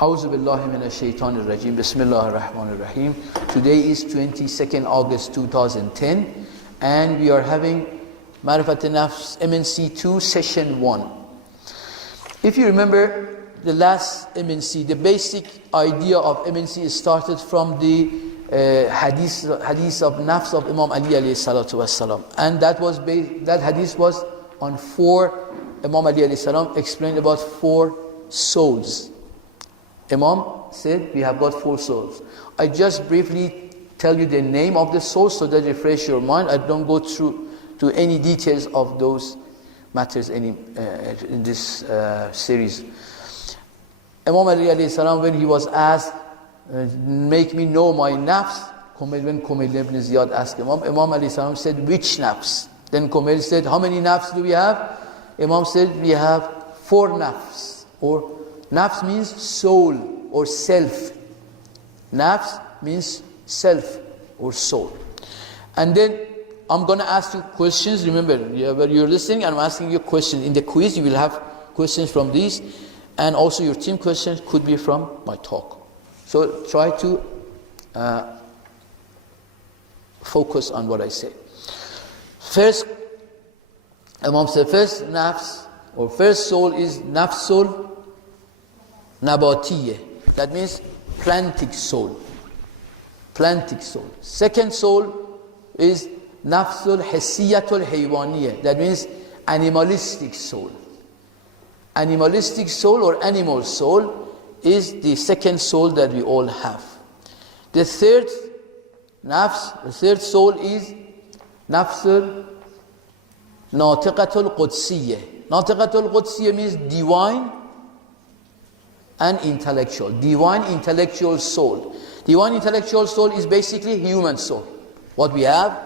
A'udhu billahi minash shaitanir rajim. Bismillahir rahmanir rahim. Today is 22nd August 2010 and we are having Marefat Nafs MNC2 session 1. If you remember the last MNC, the basic idea of MNC started from the hadith of Nafs of Imam Ali alayhi salatu wassalam, and that hadith was on Imam Ali alayhi salam explained about 4 souls. Imam said we have got 4 souls. I just briefly tell you the name of the souls so that refresh your mind. I don't go through to any details of those matters in this series. Imam Ali alayhi salam, when he was asked, make me know my nafs, when Kumail ibn Ziyad asked Imam alayhi salam said, which nafs? Then Kumail said, how many nafs do we have? Imam said, we have 4 nafs, or nafs means soul or self. Nafs means self or soul. And then I'm going to ask you questions. Remember, you're listening and I'm asking you questions. In the quiz, you will have questions from these, and also your team questions could be from my talk. So try to focus on what I say. First, Imam said, first nafs or first soul is nafsul nabatiyya. That means plantic soul. Plantic soul. Second soul is nafsul hissiyatul haywaniyya. That means animalistic soul. Animalistic soul or animal soul is the second soul that we all have. The third nafs, the third soul is nafsul natiqatul qudsiyya. Natiqatul qudsiyya means divine and intellectual. Divine intellectual soul. Divine intellectual soul is basically human soul. What we have,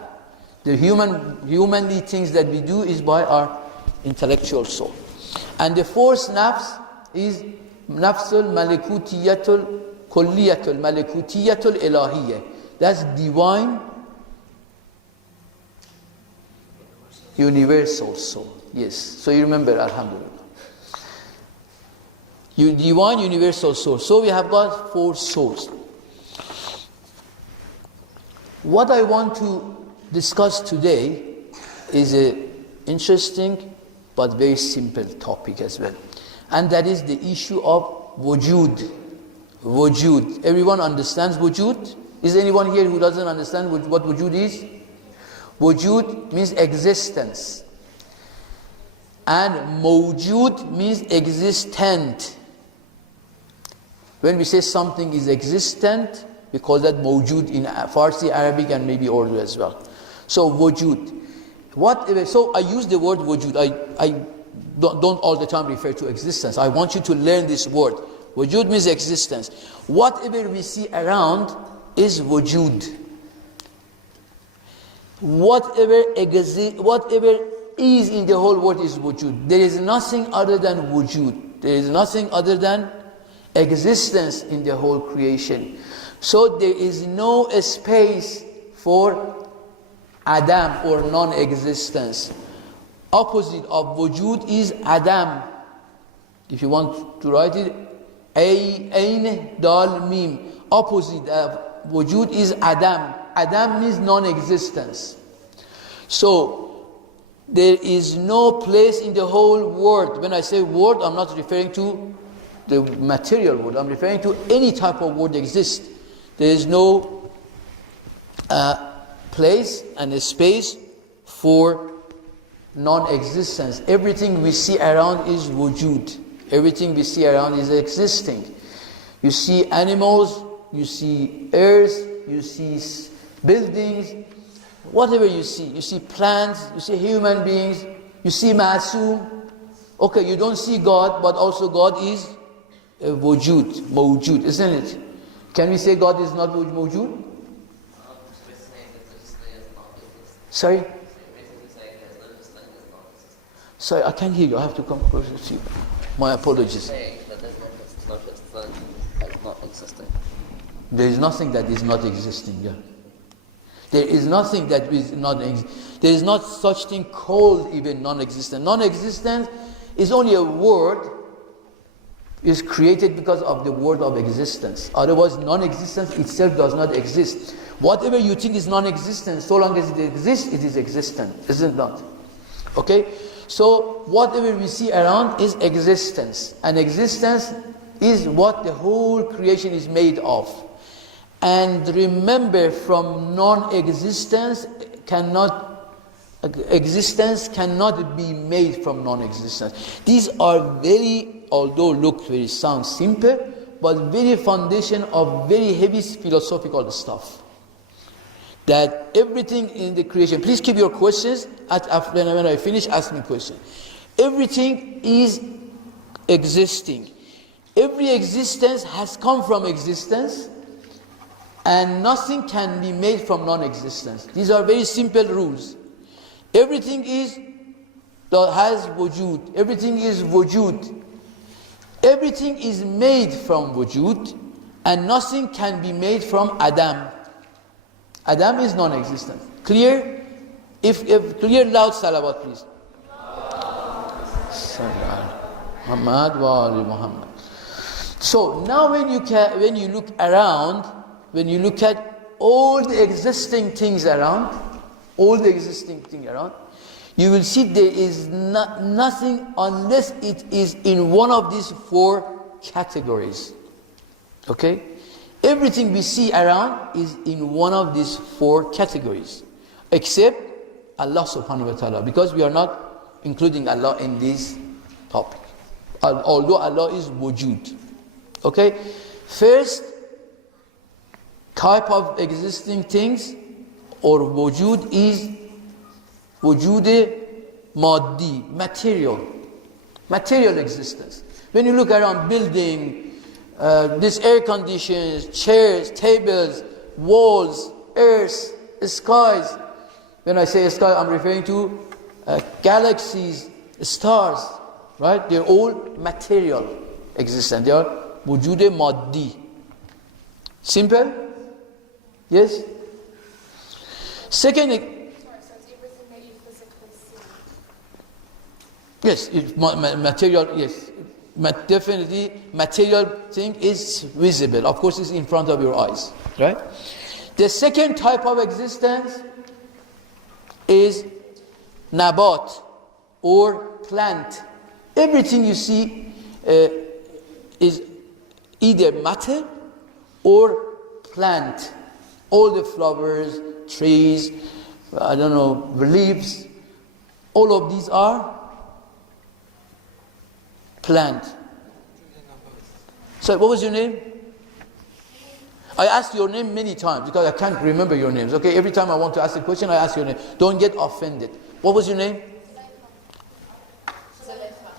the humanly things that we do is by our intellectual soul. And the fourth nafs is nafsul malakutiyatul kulliyatul malakutiyatul ilahiyya. That's divine universal soul. Yes. So you remember, alhamdulillah. Divine universal soul. So we have got 4 souls. What I want to discuss today is an interesting but very simple topic as well. And that is the issue of Wojood. Wojood. Everyone understands Wojood? Is anyone here who doesn't understand what Wojood is? Wojood means existence. And Mawjood means existent. When we say something is existent, we call that Mawjood in Farsi, Arabic, and maybe Urdu as well. So Wojood. So I use the word Wojood. I don't all the time refer to existence. I want you to learn this word. Wojood means existence. Whatever we see around is Wojood. Whatever is in the whole world is Wojood. There is nothing other than Wojood. There is nothing other than existence in the whole creation. So there is no space for Adam or non-existence. Opposite of Wojood is Adam. If you want to write it, Ain Dal Mim. Opposite of Wojood is Adam. Adam means non-existence. So there is no place in the whole world. When I say world, I'm not referring to the material world. I'm referring to any type of world that exists. There is no place and a space for non-existence. Everything we see around is Wojood. Everything we see around is existing. You see animals, you see earth, you see buildings, whatever you see plants, you see human beings, you see Masoom. Okay, you don't see God, but also God is Wojood, Mawjood, isn't it? Can we say God is not Mawjood? Sorry? Sorry, I can't hear you. I have to come closer to you. My apologies. There is nothing that is not existing. Yeah. There is nothing that is not existing. There is not such thing called even non-existent. Non-existence is only a word is created because of the word of existence. Otherwise, non-existence itself does not exist. Whatever you think is non-existent, so long as it exists, it is existent, is it not? Okay? So, whatever we see around is existence. And existence is what the whole creation is made of. And remember, from non-existence existence cannot be made from non-existence. These are very, although look very sound simple, but very foundation of very heavy philosophical stuff. That everything in the creation, please keep your questions, when I finish, ask me questions. Everything is existing. Every existence has come from existence, and nothing can be made from non-existence. These are very simple rules. Everything has Wojood. Everything is Wojood. Everything is made from Wojood, and nothing can be made from Adam. Adam is non-existent. Clear? If clear, loud salawat, please. Muhammad wa ali Muhammad. So now when you look around, when you look at all the existing things around, you will see there is nothing unless it is in one of these four categories. Okay? Everything we see around is in one of these four categories, except Allah subhanahu wa ta'ala, because we are not including Allah in this topic, although Allah is Wojood. Okay? First type of existing things or Wojood is Wojood Maddi, material existence. When you look around building, this air conditions, chairs, tables, walls, earth, skies. When I say sky, I'm referring to galaxies, stars, right? They're all material existence. They are Wojood Maddi. Simple? Yes? Second, so it's everything that you physically see. yes, material, yes. Definitely, material thing is visible. Of course, it's in front of your eyes, right? The second type of existence is nabat, or plant. Everything you see is either matter or plant. All the flowers, trees, leaves, all of these are plant. So what was your name? I asked your name many times because I can't remember your names. Okay, every time I want to ask a question, I ask your name. Don't get offended. What was your name?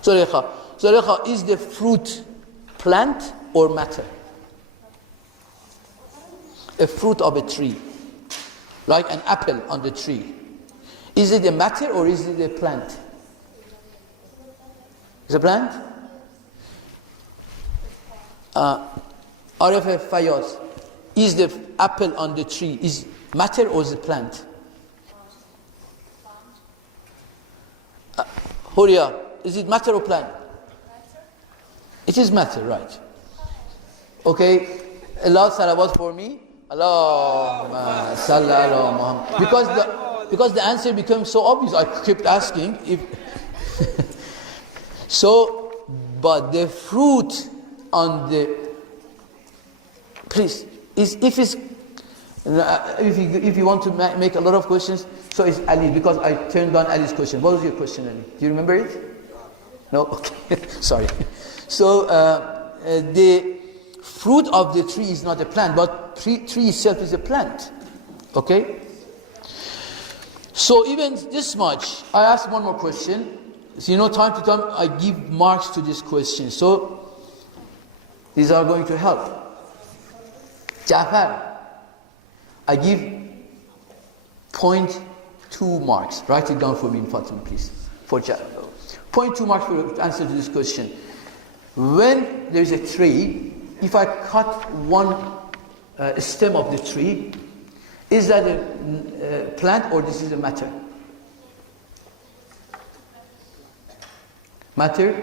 Zulekha. Zulekha, is the fruit plant or matter? A fruit of a tree, like an apple on the tree. Is it a matter or is it a plant? It's a plant? Arif Fayaz, is the apple on the tree is matter or is it plant? Huria, is it matter or plant? It is matter, right? Okay, Allah salawat for me. Allahumma salli ala Muhammad. Because the answer becomes so obvious, I kept asking if. So, but the fruit on the, please, if you want to make a lot of questions, so it's Ali, because I turned down Ali's question. What was your question, Ali? Do you remember it? No? Okay, sorry. So, the fruit of the tree is not a plant, but tree itself is a plant. Okay? So even this much, I ask one more question. So, time to time I give marks to this question. So, these are going to help. Jafar, I give 0.2 marks. Write it down for me in Fatima, please. For Jafar. 0.2 marks for answer to this question. When there is a tree, if I cut one stem of the tree, is that a plant or this is a matter? Matter?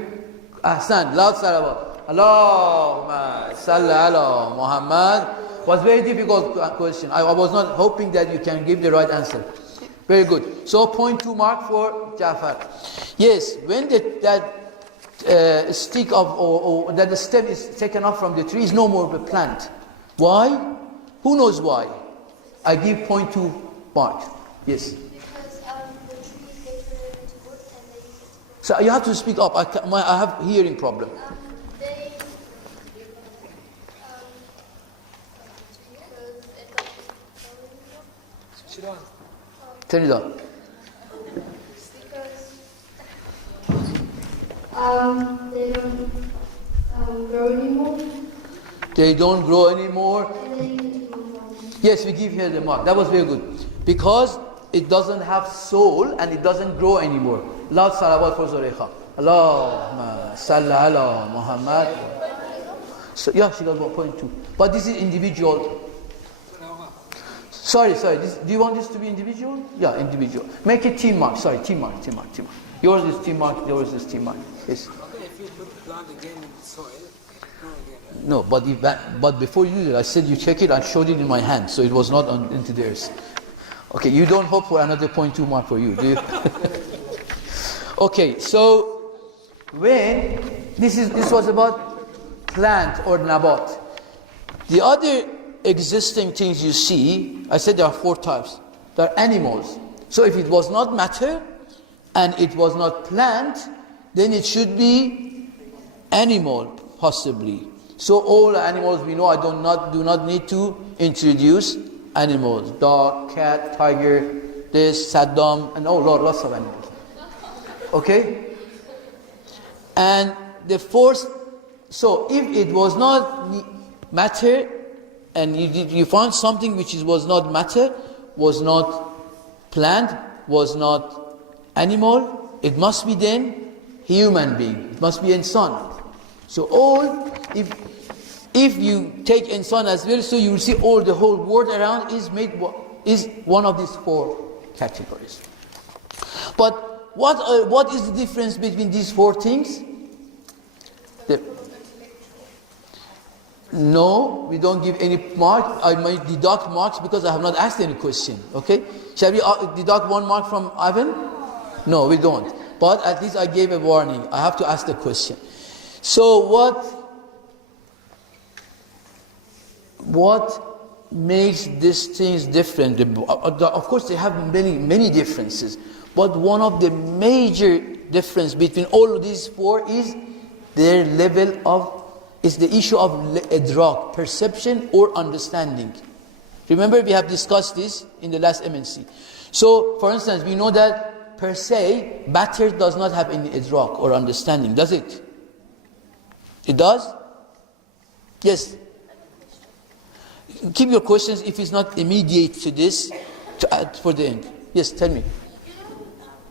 Ahsan, loud salawat. Allahumma salli ala Muhammad. Was very difficult question. I was not hoping that you can give the right answer. Very good. So 0.2 mark for Jafar. Yes, when that stick of or that the stem is taken off from the tree is no more of a plant. Why? Who knows why? I give 0.2 mark. Yes. Because the trees get turned into wood and they use it to So you have to speak up. I have hearing problem. they because it like Turn it on. because they don't grow anymore They don't grow anymore. and they use it to move on. Yes, we give here the mark. That was very good. Because it doesn't have soul and it doesn't grow anymore. Loud salawat for Zuleikha. Allahumma salli ala Muhammad. So, yeah, she got 1.2. But this is individual. Sorry. Do you want this to be individual? Yeah, individual. Make it team mark. Sorry, team mark. Yours is team mark, yours is team mark. Yes. Okay, if you put the plant again in the soil, grow again. No, but before you did it, I said you check it, I showed it in my hand, so it was not into theirs. Okay, you don't hope for another 0.2 mark for you, do you? Okay, so when this was about plant or nabat. The other existing things you see, I said there are 4 types. There are animals. So if it was not matter and it was not plant, then it should be animal, possibly. So all animals we know, I do not need to introduce animals. Dog, cat, tiger, this, Saddam, and lots of animals. Okay? And the fourth, so if it was not matter, and you found something which was not matter, was not plant, was not animal, it must be then human being. It must be insan. So all, if you take insan as well, so you will see all the whole world around is one of these 4 categories. But what is the difference between these 4 things? No, we don't give any mark. I might deduct marks because I have not asked any question. Okay? Shall we deduct 1 mark from Ivan? No, we don't. But at least I gave a warning. I have to ask the question. So what makes these things different? Of course, they have many differences. But one of the major difference between all of these 4 is their level of, is the issue of idrak, perception or understanding. Remember, we have discussed this in the last MNC. So, for instance, we know that per se, matter does not have any idrak or understanding, does it? It does? Yes. Keep your questions if it's not immediate to this, to add for the end. Yes, tell me. You know,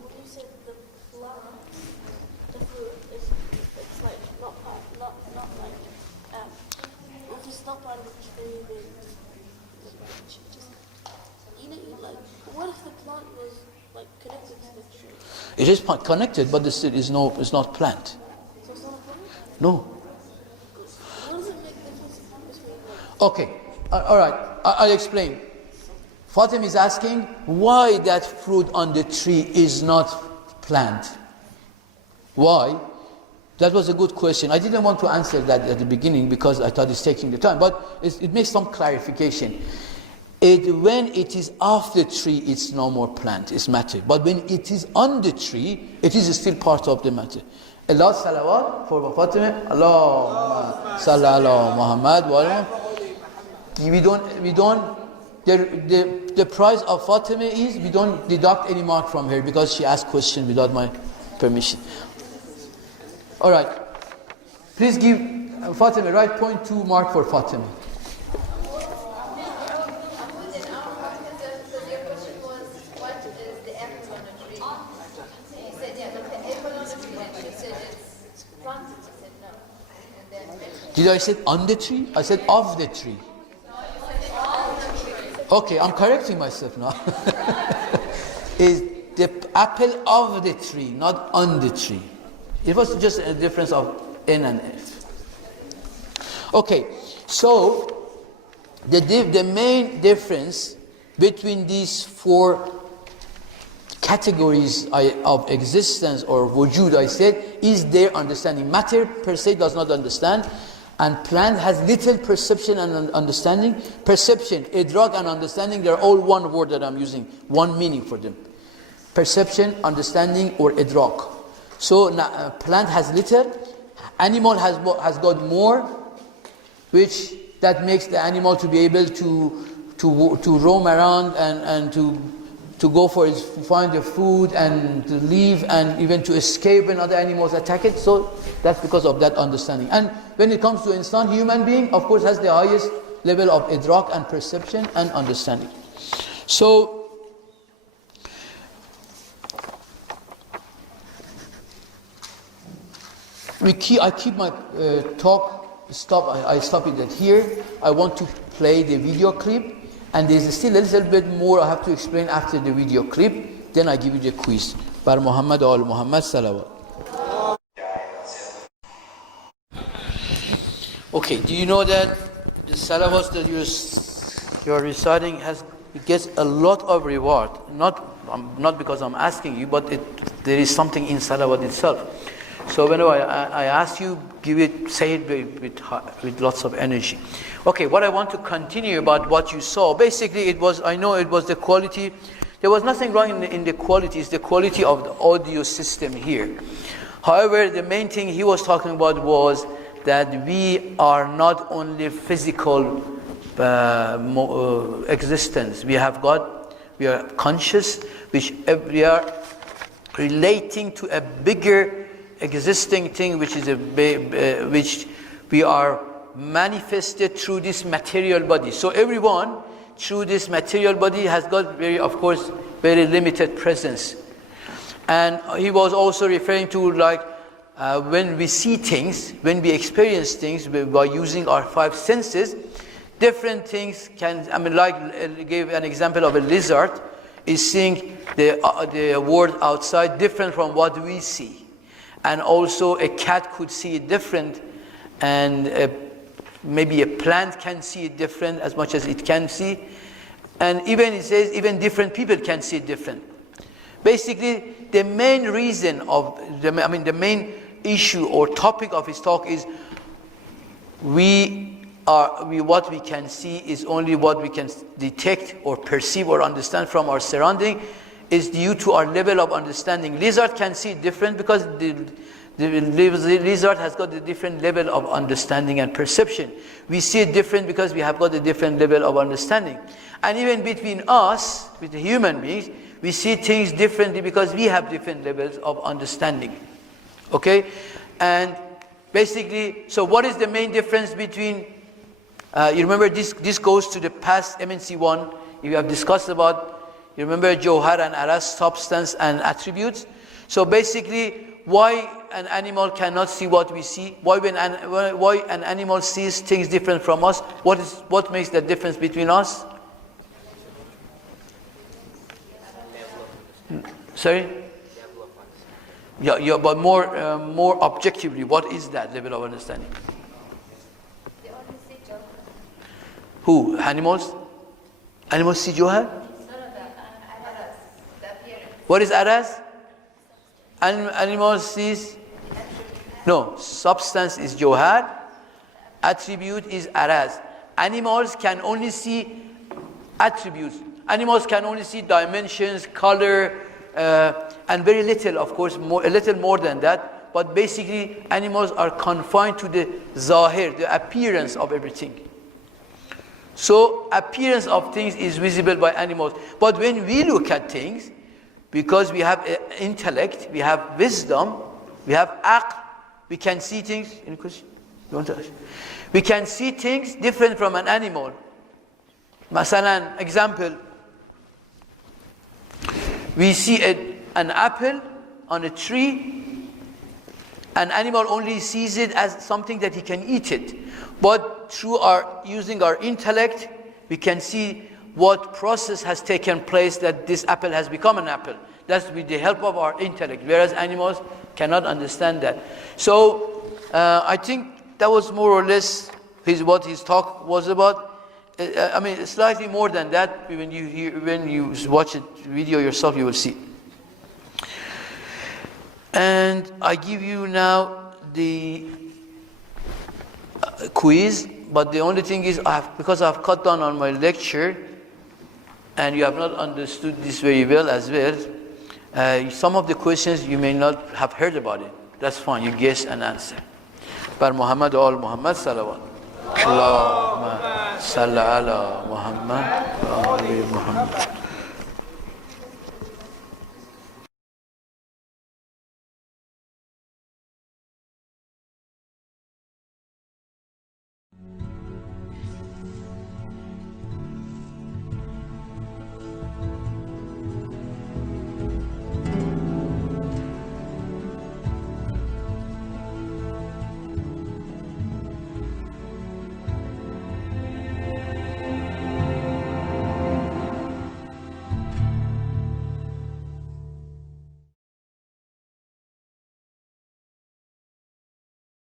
when you said the plant, the fruit, it's like not like, if it's not part of the tree, then just, like, what if the plant was like connected to the tree? It is connected, but this is not plant. So it's not a plant? No. What does it make the difference between like, Okay, all right, I'll explain. Fatim is asking why that fruit on the tree is not plant. Why? That was a good question. I didn't want to answer that at the beginning because I thought it's taking the time, but it makes some clarification. When it is off the tree, it's no more plant, it's matter. But when it is on the tree, it is still part of the matter. Allah salawat for Fatima. Allah salli ala Muhammad. The price of Fatima is we don't deduct any mark from her because she asked question without my permission. All right. Please give Fatima, write 0.2 mark for Fatima. Did I say on the tree? I said of the tree. Okay, I'm correcting myself now. Is the apple of the tree, not on the tree. It was just a difference of N and F. Okay, so the main difference between these four categories of existence or wujood, I said, is their understanding. Matter per se does not understand, and plant has little perception and understanding. Perception, idrak, and understanding, they're all one word that I'm using, one meaning for them. Perception, understanding, or idrak. So plant has little, animal has got more, which that makes the animal to be able to roam around and to go for its, find the food and to leave and even to escape when other animals attack it. So that's because of that understanding. And when it comes to insan, human being, of course, has the highest level of idrak and perception and understanding. So I keep my talk. I stop it at here. I want to play the video clip, and there's still a little bit more I have to explain after the video clip. Then I give you the quiz. Bar Muhammad al Muhammad salawat. Okay, do you know that the salawats that you're reciting it gets a lot of reward? Not because I'm asking you, but there is something in salawat itself. So whenever I ask you, say it with lots of energy. Okay, what I want to continue about what you saw, basically I know it was the quality. There was nothing wrong in the quality. It's the quality of the audio system here. However, the main thing he was talking about was that we are not only physical existence. We are conscious, which we are relating to a bigger existing thing, which is which we are manifested through this material body. So everyone through this material body has got very limited presence. And he was also referring to when we see things, when we experience things by using our five senses, different things gave an example of a lizard is seeing the world outside different from what we see. And also a cat could see it different, and maybe a plant can see it different as much as it can see. And even it says even different people can see it different. Basically, the main reason the main issue or topic of his talk is what we can see is only what we can detect or perceive or understand from our surrounding. Is due to our level of understanding. Lizard can see different because the lizard has got a different level of understanding and perception. We see it different because we have got a different level of understanding. And even between us, with the human beings, we see things differently because we have different levels of understanding. Okay? And basically, so what is the main difference between, you remember this goes to the past MNC1, you have discussed about. You remember Johar and Aras, substance and attributes? So basically, why an animal cannot see what we see? Why an animal sees things different from us? What makes the difference between us? Sorry? Yeah, but more objectively, what is that level of understanding? Who? Animals? Animals see Johar? What is aras? Animals sees? No, substance is johar. Attribute is aras. Animals can only see attributes. Animals can only see dimensions, color, and very little, of course, a little more than that. But basically, animals are confined to the zahir, the appearance of everything. So, appearance of things is visible by animals. But when we look at things, because we have intellect, we have wisdom, we have aql, we can see things. Any question? You want to ask? We can see things different from an animal. Masalan, example, we see an apple on a tree. An animal only sees it as something that he can eat it. But through using our intellect, we can see what process has taken place that this apple has become an apple. That's with the help of our intellect, whereas animals cannot understand that. So I think that was more or less what his talk was about. I mean, slightly more than that. When you watch it video yourself, you will see. And I give you now the quiz, but the only thing is, because I've cut down on my lecture, and you have not understood this very well as well, some of the questions you may not have heard about it. That's fine, you guess and answer. Bar Muhammad al Muhammad salawat. Allahumma salli ala Muhammad wa ali Muhammad.